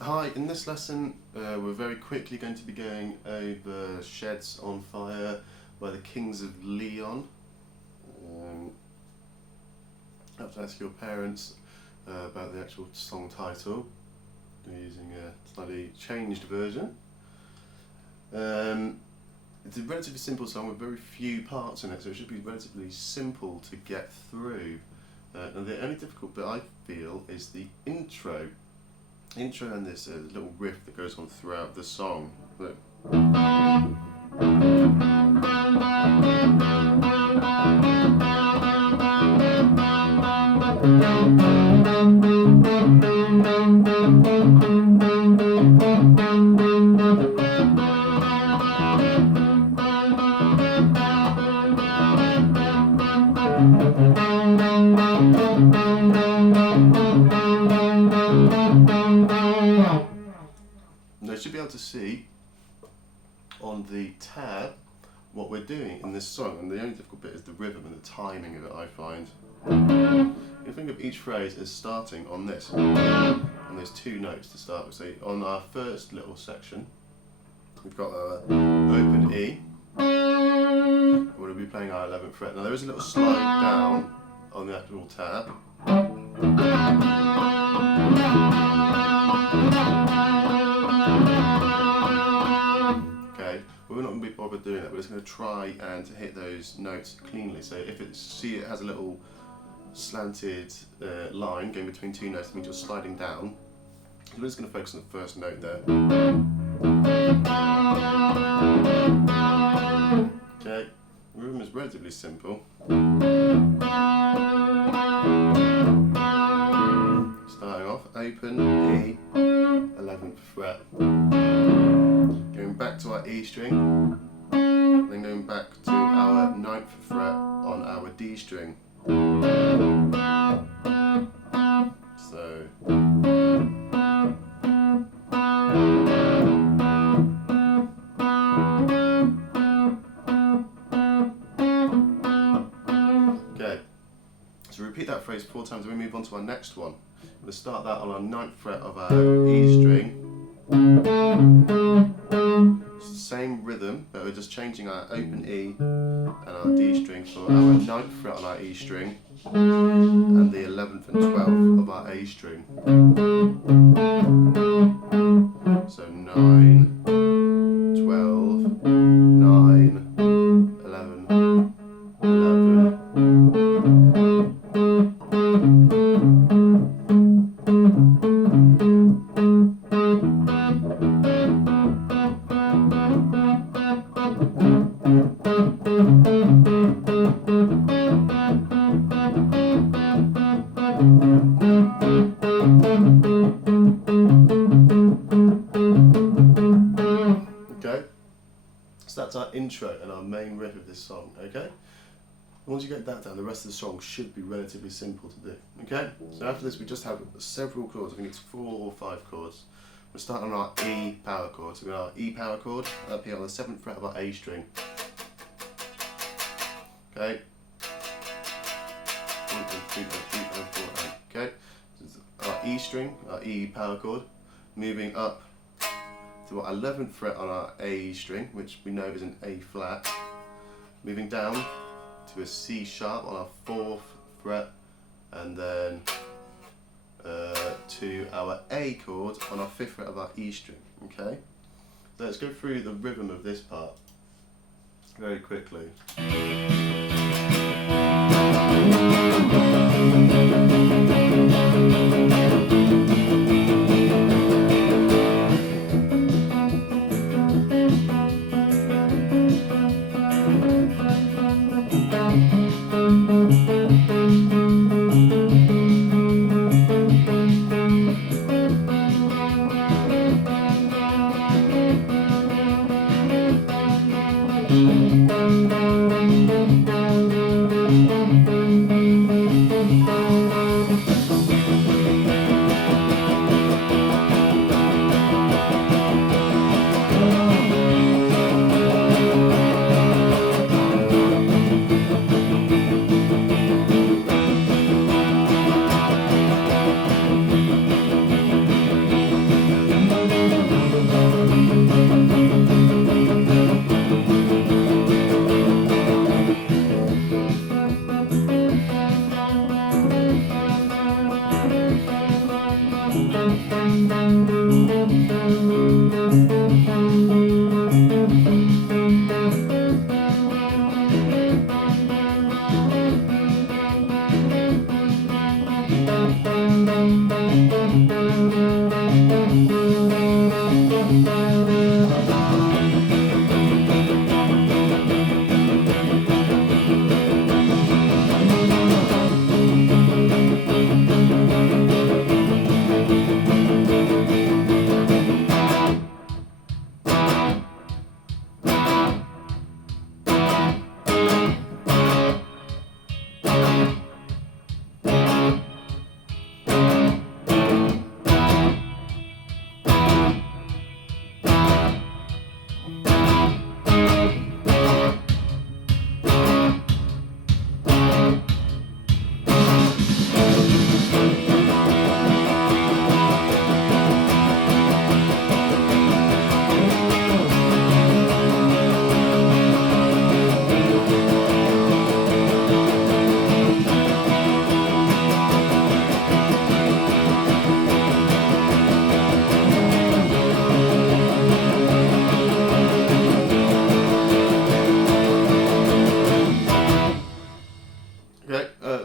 Hi, in this lesson we're very quickly going to be going over Sheds on Fire by the Kings of Leon. I have to ask your parents about the actual song title. We're using a slightly changed version. It's a relatively simple song with very few parts in it, so it should be relatively simple to get through. And the only difficult bit I feel is the intro. Intro and this little riff that goes on throughout the song. Look. Now you should be able to see on the tab what we're doing in this song, and the only difficult bit is the rhythm and the timing of it, I find. You think of each phrase as starting on this, and there's two notes to start with. So on our first little section, we've got our open E, and we'll be playing our 11th fret. Now there is a little slide down on the actual tab. We're not going to be bothered doing that. We're just going to try and hit those notes cleanly. So if it has a little slanted line going between two notes, that means you're sliding down. So we're just going to focus on the first note there. Okay, the rhythm is relatively simple. Starting off, open, E, 11th fret. Going back to our E string, then going back to our 9th fret on our D string. So okay, so repeat that phrase 4 times and we move on to our next one. We're going to start that on our 9th fret of our E string. It's the same rhythm, but we're just changing our open E and our D string for our 9th fret on our E string and the 11th and 12th of our A string. So 9, 12, 9, 11, 11. Okay, so that's our intro and our main riff of this song, okay? Once you get that down, the rest of the song should be relatively simple to do, okay? So after this we just have several chords, I think it's 4 or 5 chords. We'll start on our E power chord, so we have our E power chord up here on the 7th fret of our A string. Okay? 1, 2, 3, 4, 8. Okay? So it's our E string, our E power chord, moving up to our 11th fret on our A string, which we know is an A flat, moving down to a C sharp on our 4th fret, and then to our A chord on our 5th fret of our E string. Okay? So let's go through the rhythm of this part very quickly.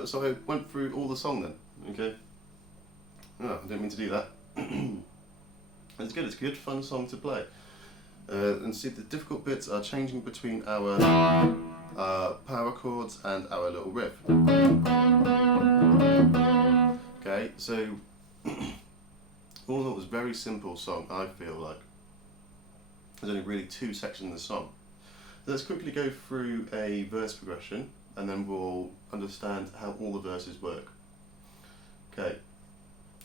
So I went through all the song then, okay? Oh, I didn't mean to do that. It's good, it's a good fun song to play. And see, the difficult bits are changing between our power chords and our little riff. Okay, so all in all, it was a very simple song, I feel like. There's only really two sections of the song. So let's quickly go through a verse progression, and then we'll understand how all the verses work. Okay,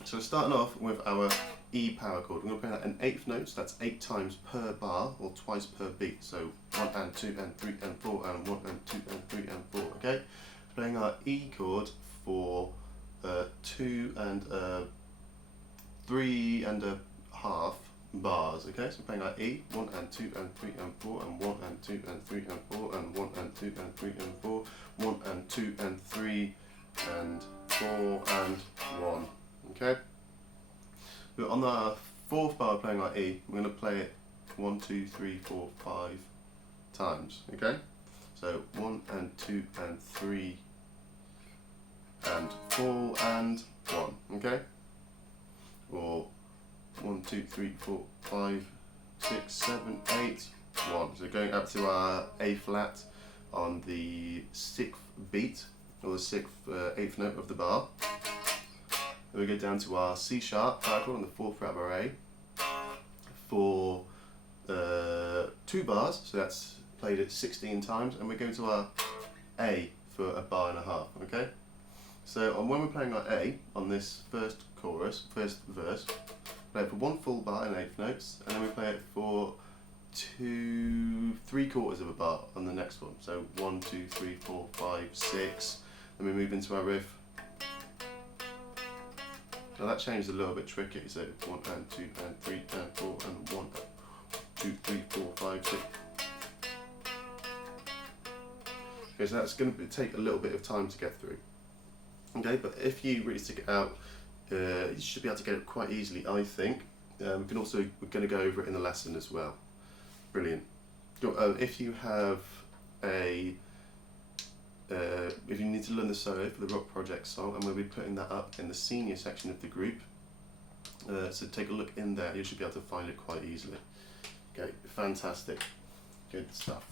so starting off with our E power chord. We're going to play that in eighth notes, that's 8 times per bar, or twice per beat. So 1 and 2 and 3 and 4 and 1 and 2 and 3 and 4, okay? Playing our E chord for 2 and 3 and a half bars, okay? So playing our E, 1 and 2 and 3 and 4 and 1 and 2 and 3 and 4 and 1 and 2 and 3 and 4, 1 and 2 and 3 and 4 and 1, okay? But on the fourth bar playing our E, we're going to play it 1, 2, 3, 4, 5 times, okay? So 1 and 2 and 3 and 4 and 1, okay? Or 1, 2, 3, 4, 5, 6, 7, 8, 1. So going up to our A flat on the 6th beat, or the 6th, 8th note of the bar. Then we go down to our C sharp power chord on the 4th fret of our A for 2 bars, so that's played it 16 times, and we go to our A for a bar and a half, okay? So when we're playing our A on this first verse, play it for 1 full bar in 8th notes, and then we play it for 3/4 of a bar on the next one. So 1, 2, 3, 4, 5, 6. Then we move into our riff. Now that changed a little bit tricky. So 1 and 2 and 3 and 4 and 1, 2, 3, 4, 5, 6. Okay, so that's going to take a little bit of time to get through. Okay, but if you really stick it out, you should be able to get it quite easily, I think. We're going to go over it in the lesson as well. Brilliant. If you have if you need to learn the solo for the Rock Project song, and we'll be putting that up in the senior section of the group. So take a look in there, you should be able to find it quite easily. Okay, fantastic. Good stuff.